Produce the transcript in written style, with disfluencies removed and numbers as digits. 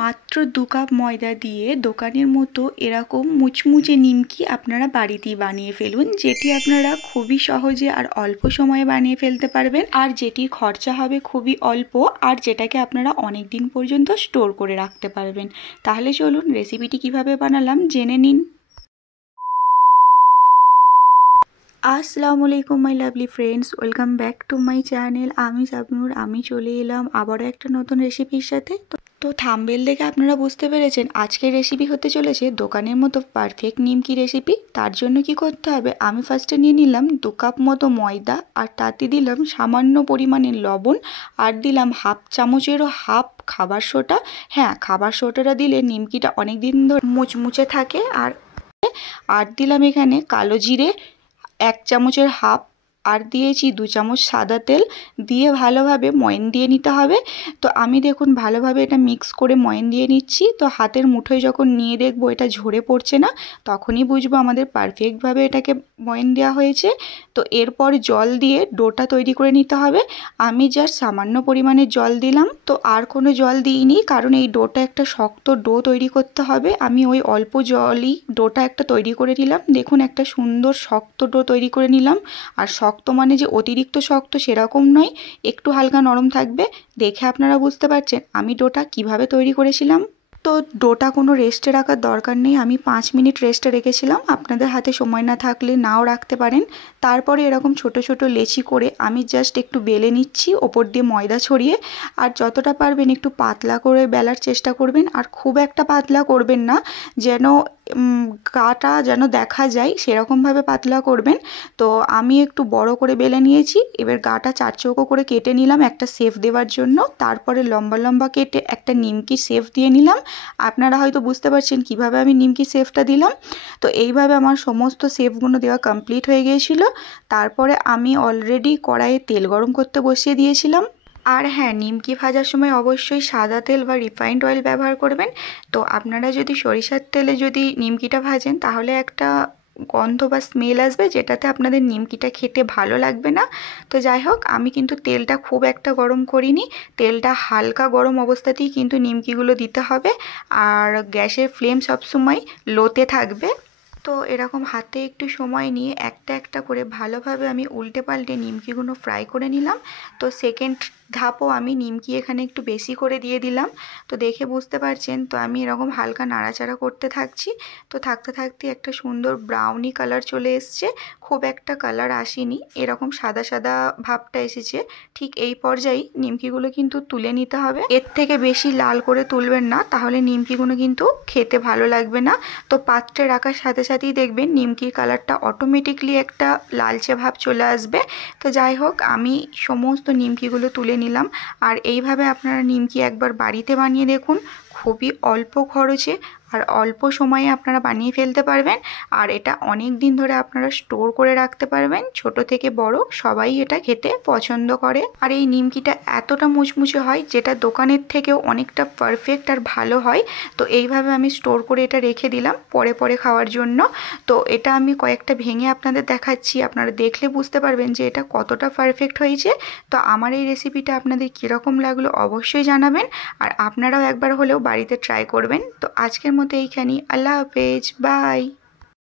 মাত্র 2 কাপ ময়দা দিয়ে দোকানের মতো এরকম মুচমুচে নিমকি আপনারা বাড়িতেই বানিয়ে ফেলুন, যেটি আপনারা খুবই সহজে আর অল্প সময়ে বানিয়ে ফেলতে পারবেন, আর যেটির খরচা হবে খুবই অল্প, আর যেটাকে আপনারা অনেক দিন পর্যন্ত স্টোর করে রাখতে পারবেন। তাহলে চলুন রেসিপিটি কিভাবে বানালাম জেনে নিন। আসসালামু আলাইকুম my lovely friends, welcome back to my channel. আমি শাবনূর, আমি চলে এলাম আবারও একটা নতুন রেসিপির সাথে। তো থাম্বনেল দেখে আপনারা বুঝতে পেরেছেন আজকের রেসিপি হতে চলেছে দোকানের মতো পারফেক্ট নিমকি রেসিপি। তার জন্য কি করতে হবে, আমি ফার্স্টে নিয়ে নিলাম 2 কাপ মতো ময়দা, আর তাতে দিলাম সামান্য পরিমাণে লবণ, আর দিলাম হাফ চামচেরও হাফ খাবার সোডা। হ্যাঁ, খাবার সোডাটা দিলে নিমকিটা অনেক দিন ধরে মুচমুচে থাকে। আর দিলাম এখানে কালো জিরে 1 চামচের হাফ, আর দিয়েছি 2 চামচ সাদা তেল দিয়ে ভালোভাবে ময়ান দিয়ে নিতে হবে। তো আমি দেখুন ভালোভাবে এটা মিক্স করে ময়ান দিয়ে নিচ্ছি। তো হাতের মুঠোয় যখন নিয়ে দেখবো এটা ঝরে পড়ছে না, তখনই বুঝবো আমাদের পারফেক্টভাবে এটাকে ময়ান দেওয়া হয়েছে। তো এরপর জল দিয়ে ডোটা তৈরি করে নিতে হবে। আমি জাস্ট সামান্য পরিমাণে জল দিলাম, তো আর কোনো জল দিইনি, কারণ এই ডোটা একটা শক্ত ডো তৈরি করতে হবে। আমি ওই অল্প জলই ডোটা একটা তৈরি করে নিলাম। দেখুন একটা সুন্দর শক্ত ডো তৈরি করে নিলাম। আর শক্ত মানে যে অতিরিক্ত শক্ত সেরকম নয়, একটু হালকা নরম থাকবে। দেখে আপনারা বুঝতে পারছেন আমি ডোটা কিভাবে তৈরি করেছিলাম। তো ডোটা কোনো রেস্টে রাখার দরকার নেই, আমি 5 মিনিট রেস্টে রেখেছিলাম। আপনাদের হাতে সময় না থাকলে নাও রাখতে পারেন। তারপরে এরকম ছোট ছোট লেচি করে আমি জাস্ট একটু বেলে নিচ্ছি, ওপর দিয়ে ময়দা ছড়িয়ে। আর যতটা পারবেন একটু পাতলা করে বেলার চেষ্টা করবেন, আর খুব একটা পাতলা করবেন না, যেন গাটা যেন দেখা যায় সেরকমভাবে পাতলা করবেন। তো আমি একটু বড় করে বেলে নিয়েছি। এবার গাটা 4 চৌকো করে কেটে নিলাম একটা শেপ দেওয়ার জন্য। তারপরে লম্বা লম্বা কেটে একটা নিমকি শেপ দিয়ে নিলাম। আপনারা হয়তো বুঝতে পারছেন কিভাবে আমি নিমকি শেপটা দিলাম। তো এইভাবে আমার সমস্ত শেপগুলো দেওয়া কমপ্লিট হয়ে গিয়েছিল। তারপরে আমি অলরেডি কড়াইয়ে তেল গরম করতে বসিয়ে দিয়েছিলাম। আর হ্যাঁ, নিমকি ভাজার সময় অবশ্যই সাদা তেল বা রিফাইন্ড অয়েল ব্যবহার করবেন। তো আপনারা যদি সরিষার তেলে যদি নিমকিটা ভাজেন তাহলে একটা গন্ধ বা স্মেল আসবে, যেটাতে আপনাদের নিমকিটা খেতে ভালো লাগবে না। তো যাই হোক, আমি কিন্তু তেলটা খুব একটা গরম করিনি, তেলটা হালকা গরম অবস্থাতেই কিন্তু নিমকিগুলো দিতে হবে। আর গ্যাসের ফ্লেম সবসময় লোতে থাকবে। তো এরকম হাতে একটু সময় নিয়ে একটা একটা করে ভালোভাবে আমি উল্টে পাল্টে নিমকিগুলো ফ্রাই করে নিলাম। তো সেকেন্ড ধাপও আমি নিমকি এখানে একটু বেশি করে দিয়ে দিলাম। তো দেখে বুঝতে পারছেন, তো আমি এরকম হালকা নাড়াচাড়া করতে থাকছি। তো থাকতে থাকতে একটা সুন্দর ব্রাউনি কালার চলে এসছে, খুব একটা কালার আসেনি, এরকম সাদা সাদা ভাবটা এসেছে। ঠিক এই পর্যায়ে নিমকিগুলো কিন্তু তুলে নিতে হবে। এর থেকে বেশি লাল করে তুলবেন না, তাহলে নিমকিগুলো কিন্তু খেতে ভালো লাগবে না। তো পাত্রে রাখার সাথে সাথেই দেখবেন নিমকির কালারটা অটোমেটিকলি একটা লালচে ভাব চলে আসবে। তো যাই হোক, আমি সমস্ত নিমকিগুলো তুলে নিলাম। আর এইভাবে আপনারা নিমকি একবার বাড়িতে বানিয়ে দেখুন, খুবই অল্প খরচে আর অল্প সময়ে আপনারা বানিয়ে ফেলতে পারবেন। আর এটা অনেক দিন ধরে আপনারা স্টোর করে রাখতে পারবেন, ছোট থেকে বড় সবাই এটা খেতে পছন্দ করে। আর এই নিমকিটা এতটা মুচমুচে হয় যেটা দোকানের থেকেও অনেকটা পারফেক্ট আর ভালো হয়। তো এইভাবে আমি স্টোর করে এটা রেখে দিলাম পরে পরে খাওয়ার জন্য। তো এটা আমি কয়েকটা ভেঙে আপনাদের দেখাচ্ছি, আপনারা দেখলে বুঝতে পারবেন যে এটা কতটা পারফেক্ট হয়েছে। তো আমার এই রেসিপিটা আপনাদের কীরকম লাগলো অবশ্যই জানাবেন, আর আপনারাও একবার হলেও বাড়িতে ট্রাই করবেন। তো আজকের মতো এইখানেই, আল্লাহ হাফেজ, বাই।